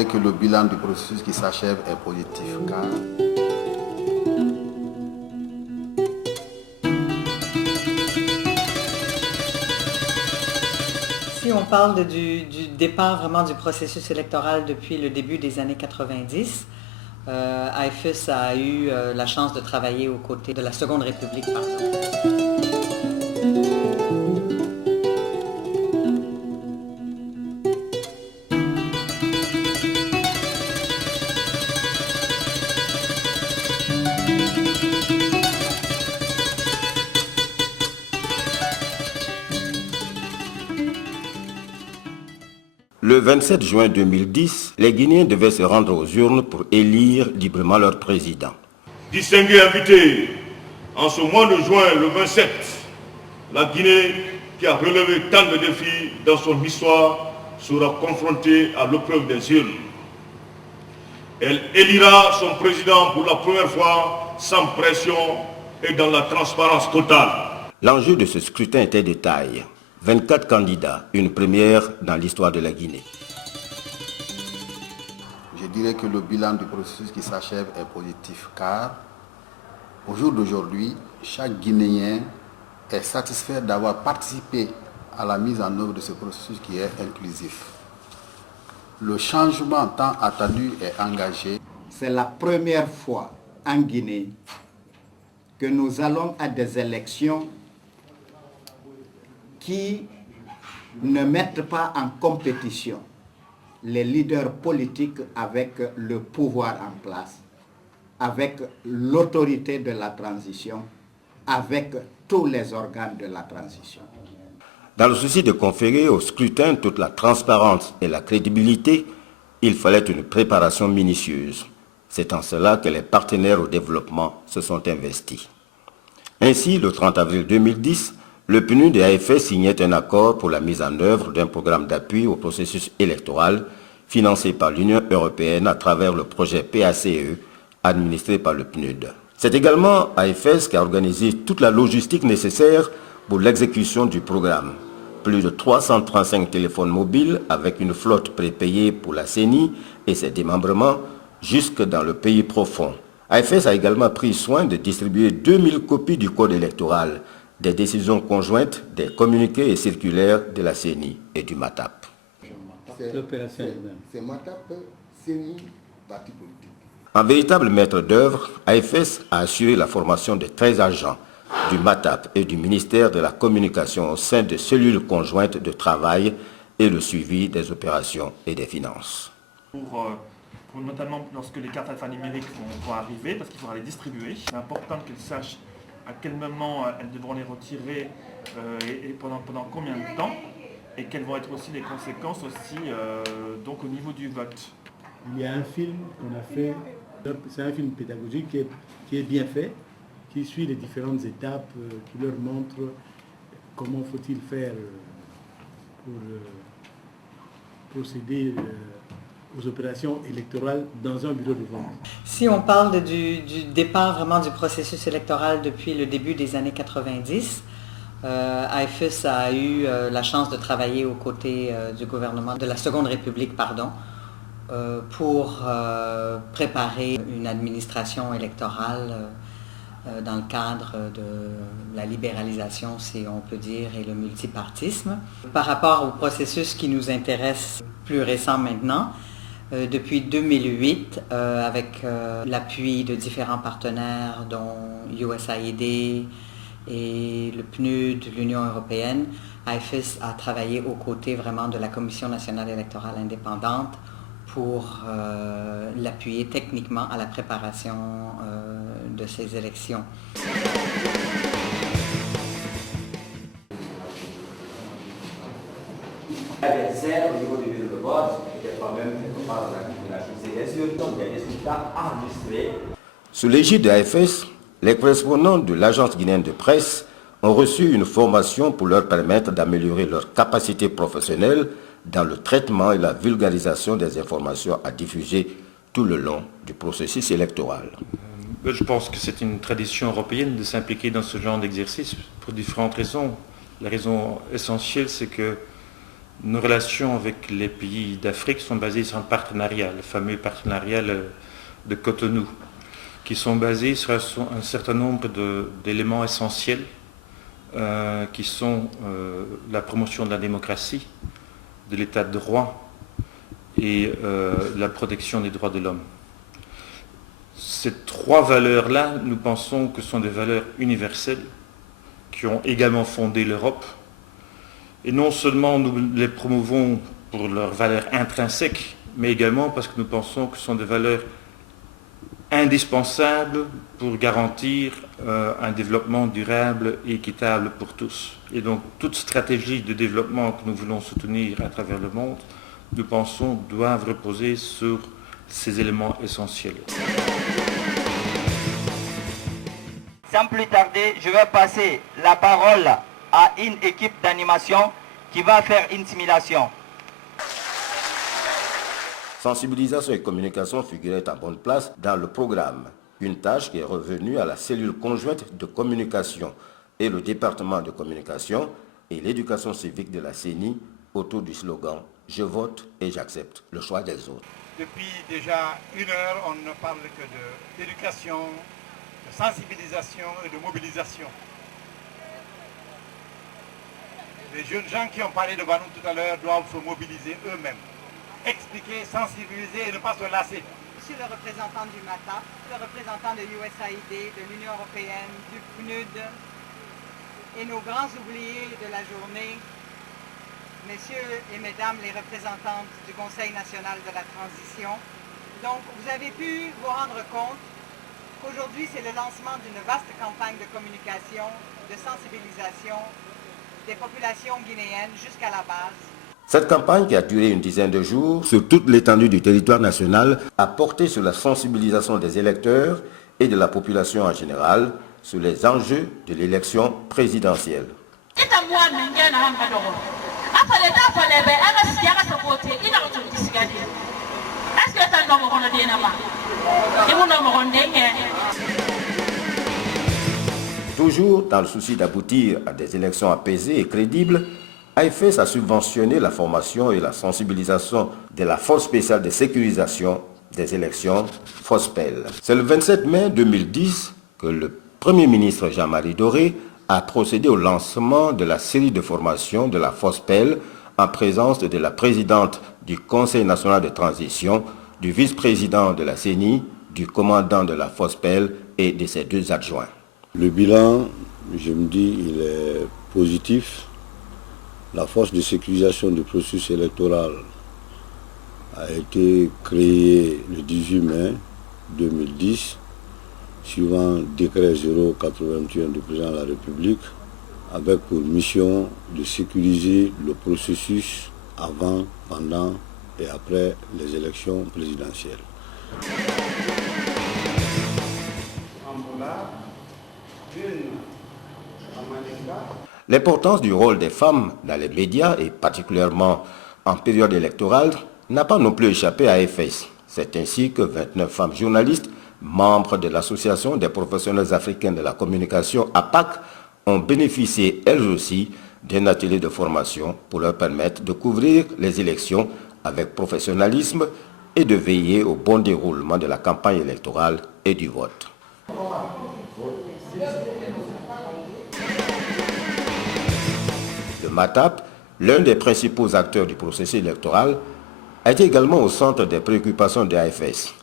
dirais que le bilan du processus qui s'achève est positif, car si on parle du départ vraiment du processus électoral depuis le début des années 90, AFS a eu la chance de travailler aux côtés de la Seconde République. Le 27 juin 2010, les Guinéens devaient se rendre aux urnes pour élire librement leur président. Distingués invités, en ce mois de juin, le 27, la Guinée, qui a relevé tant de défis dans son histoire, sera confrontée à l'épreuve des urnes. Elle élira son président pour la première fois sans pression et dans la transparence totale. L'enjeu de ce scrutin était de taille. 24 candidats, une première dans l'histoire de la Guinée. je dirais que le bilan du processus qui s'achève est positif, car au jour d'aujourd'hui, chaque Guinéen est satisfait d'avoir participé à la mise en œuvre de ce processus qui est inclusif. Le changement tant attendu est engagé. C'est la première fois en Guinée que nous allons à des élections qui ne mettent pas en compétition les leaders politiques avec le pouvoir en place, avec l'autorité de la transition, avec tous les organes de la transition. Dans le souci de conférer au scrutin toute la transparence et la crédibilité, il fallait une préparation minutieuse. C'est en cela que les partenaires au développement se sont investis. Ainsi, le 30 avril 2010, le PNUD et AFS signaient un accord pour la mise en œuvre d'un programme d'appui au processus électoral financé par l'Union européenne à travers le projet PACE administré par le PNUD. C'est également AFS qui a organisé toute la logistique nécessaire pour l'exécution du programme. Plus de 335 téléphones mobiles avec une flotte prépayée pour la CENI et ses démembrements jusque dans le pays profond. AFS a également pris soin de distribuer 2000 copies du code électoral, des décisions conjointes, des communiqués et circulaires de la CENI et du MATAP. C'est MATAP, CENI, parti politique. En véritable maître d'œuvre, AFS a assuré la formation de 13 agents du MATAP et du ministère de la Communication au sein de cellules conjointes de travail et le suivi des opérations et des finances. Pour notamment lorsque les cartes alphanumériques vont arriver, parce qu'il faudra les distribuer. C'est important qu'elles sachent à quel moment elles devront les retirer et pendant combien de temps, et quelles vont être aussi les conséquences aussi donc au niveau du vote. Il y a un film qu'on a fait, c'est un film pédagogique qui est bien fait, qui suit les différentes étapes, qui leur montre comment faut-il faire pour procéder aux opérations électorales dans un bureau de vote. Si on parle du départ vraiment du processus électoral depuis le début des années 90, AFS a eu la chance de travailler aux côtés du gouvernement de la Seconde République, pour préparer une administration électorale dans le cadre de la libéralisation, si on peut dire, et le multipartisme. Par rapport au processus qui nous intéresse plus récent maintenant, depuis 2008, avec l'appui de différents partenaires, dont USAID et le PNUD, l'Union européenne, AFS a travaillé aux côtés vraiment de la Commission nationale électorale indépendante pour l'appuyer techniquement à la préparation de ces élections. Il y a des aides au niveau du bureau de vote, et quand même quelque part dans la population. C'est des résultats, il y a des résultats enregistrés. Sous l'égide de AFS, les correspondants de l'agence guinéenne de presse ont reçu une formation pour leur permettre d'améliorer leurs capacités professionnelles dans le traitement et la vulgarisation des informations à diffuser tout le long du processus électoral. Je pense que c'est une tradition européenne de s'impliquer dans ce genre d'exercice pour différentes raisons. La raison essentielle, c'est que Nos relations avec les pays d'Afrique sont basées sur un partenariat, le fameux partenariat de Cotonou, qui sont basés sur un certain nombre d'éléments essentiels qui sont la promotion de la démocratie, de l'état de droit et la protection des droits de l'homme. Ces trois valeurs-là, nous pensons que sont des valeurs universelles qui ont également fondé l'Europe. Et non seulement nous les promouvons pour leurs valeurs intrinsèques, mais également parce que nous pensons que ce sont des valeurs indispensables pour garantir un développement durable et équitable pour tous. Et donc toute stratégie de développement que nous voulons soutenir à travers le monde, nous pensons, doivent reposer sur ces éléments essentiels. Sans plus tarder, je vais passer la parole à une équipe d'animation qui va faire une simulation. Sensibilisation et communication figuraient en bonne place dans le programme. Une tâche qui est revenue à la cellule conjointe de communication et le département de communication et l'éducation civique de la CENI autour du slogan « Je vote et j'accepte le choix des autres ». Depuis déjà 1 heure, on ne parle que d'éducation, de sensibilisation et de mobilisation. Les jeunes gens qui ont parlé devant nous tout à l'heure doivent se mobiliser eux-mêmes, expliquer, sensibiliser et ne pas se lasser. Je suis le représentant du MATAP, le représentant de USAID, de l'Union européenne, du PNUD et nos grands oubliés de la journée, messieurs et mesdames les représentantes du Conseil national de la transition. Donc vous avez pu vous rendre compte qu'aujourd'hui c'est le lancement d'une vaste campagne de communication, de sensibilisation des populations guinéennes jusqu'à la base. Cette campagne, qui a duré une dizaine de jours sur toute l'étendue du territoire national, a porté sur la sensibilisation des électeurs et de la population en général sur les enjeux de l'élection présidentielle. Toujours dans le souci d'aboutir à des élections apaisées et crédibles, AFS a subventionné la formation et la sensibilisation de la Force spéciale de sécurisation des élections, FOSPEL. C'est le 27 mai 2010 que le Premier ministre Jean-Marie Doré a procédé au lancement de la série de formation de la FOSPEL en présence de la présidente du Conseil national de transition, du vice-président de la CENI, du commandant de la FOSPEL et de ses 2 adjoints. Le bilan, je me dis, il est positif. La force de sécurisation du processus électoral a été créée le 18 mai 2010, suivant le décret 081 du président de la République, avec pour mission de sécuriser le processus avant, pendant et après les élections présidentielles. L'importance du rôle des femmes dans les médias, et particulièrement en période électorale, n'a pas non plus échappé à AFS. C'est ainsi que 29 femmes journalistes, membres de l'Association des professionnels africains de la communication, APAC, ont bénéficié elles aussi d'un atelier de formation pour leur permettre de couvrir les élections avec professionnalisme et de veiller au bon déroulement de la campagne électorale et du vote. Le MATAP, l'un des principaux acteurs du processus électoral, a été également au centre des préoccupations de AFS.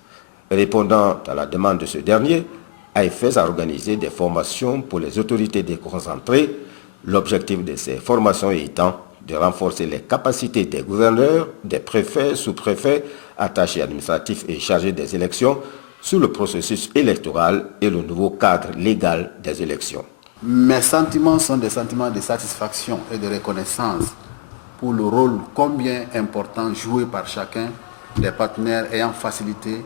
Répondant à la demande de ce dernier, AFS a organisé des formations pour les autorités déconcentrées, l'objectif de ces formations étant de renforcer les capacités des gouverneurs, des préfets, sous-préfets, attachés administratifs et chargés des élections sur le processus électoral et le nouveau cadre légal des élections. Mes sentiments sont des sentiments de satisfaction et de reconnaissance pour le rôle combien important joué par chacun des partenaires ayant facilité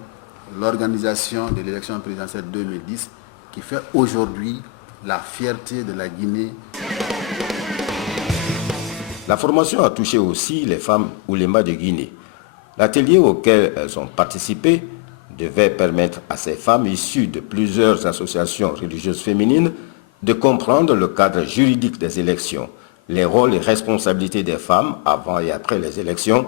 l'organisation de l'élection présidentielle 2010 qui fait aujourd'hui la fierté de la Guinée. La formation a touché aussi les femmes oulémas de Guinée. L'atelier auquel elles ont participé devait permettre à ces femmes issues de plusieurs associations religieuses féminines de comprendre le cadre juridique des élections, les rôles et responsabilités des femmes avant et après les élections,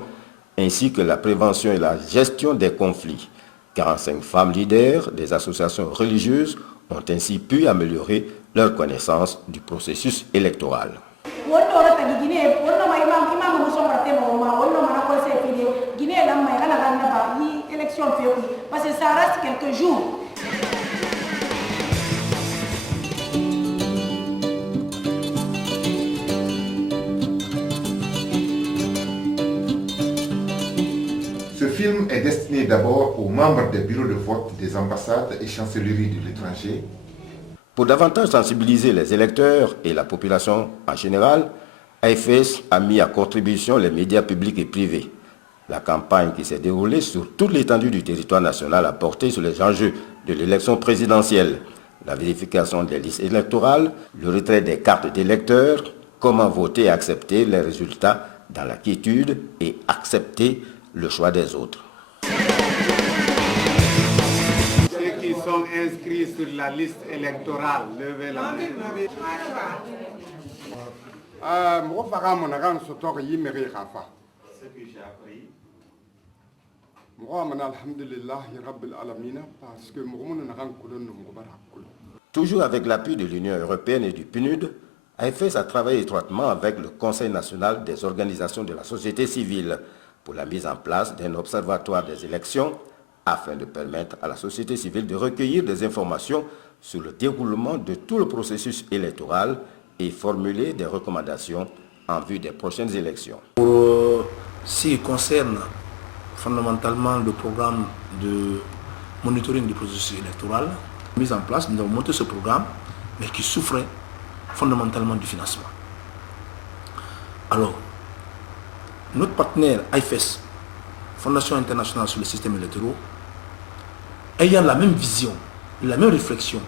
ainsi que la prévention et la gestion des conflits. 45 femmes leaders des associations religieuses ont ainsi pu améliorer leur connaissance du processus électoral. Parce que ça reste quelques jours. Ce film est destiné d'abord aux membres des bureaux de vote des ambassades et chancelleries de l'étranger. Pour davantage sensibiliser les électeurs et la population en général, AFS a mis à contribution les médias publics et privés. La campagne qui s'est déroulée sur toute l'étendue du territoire national a porté sur les enjeux de l'élection présidentielle, la vérification des listes électorales, le retrait des cartes d'électeurs, comment voter et accepter les résultats dans la quiétude et accepter le choix des autres. Ceux qui sont inscrits sur la liste électorale, levez la main. Ce que j'ai appris, toujours avec l'appui de l'Union européenne et du PNUD, AFS a travaillé étroitement avec le Conseil national des organisations de la société civile pour la mise en place d'un observatoire des élections afin de permettre à la société civile de recueillir des informations sur le déroulement de tout le processus électoral et formuler des recommandations en vue des prochaines élections. Pour ce qui concerne fondamentalement le programme de monitoring du processus électoral, mis en place, nous avons monté ce programme, mais qui souffrait fondamentalement du financement. Alors, notre partenaire AFS, Fondation internationale sur le système électoral, ayant la même vision, la même réflexion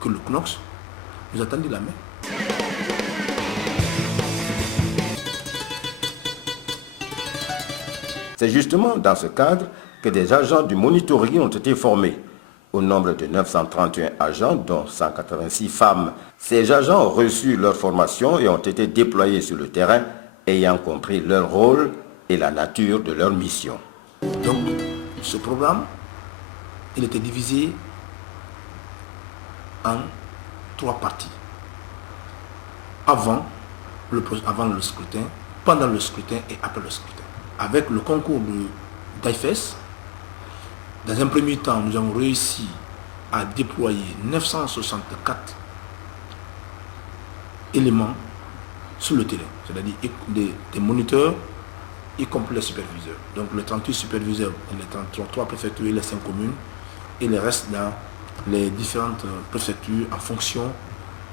que le CNOX, nous a tendu la main. C'est justement dans ce cadre que des agents du monitoring ont été formés, au nombre de 931 agents, dont 186 femmes. Ces agents ont reçu leur formation et ont été déployés sur le terrain, ayant compris leur rôle et la nature de leur mission. Donc, ce programme, il était divisé en 3 parties. Avant le scrutin, pendant le scrutin et après le scrutin. Avec le concours d'AFS, dans un premier temps, nous avons réussi à déployer 964 éléments sur le terrain, c'est-à-dire des moniteurs, y compris les superviseurs. Donc les 38 superviseurs, les 33 préfectures et les 5 communes, et les restes dans les différentes préfectures en fonction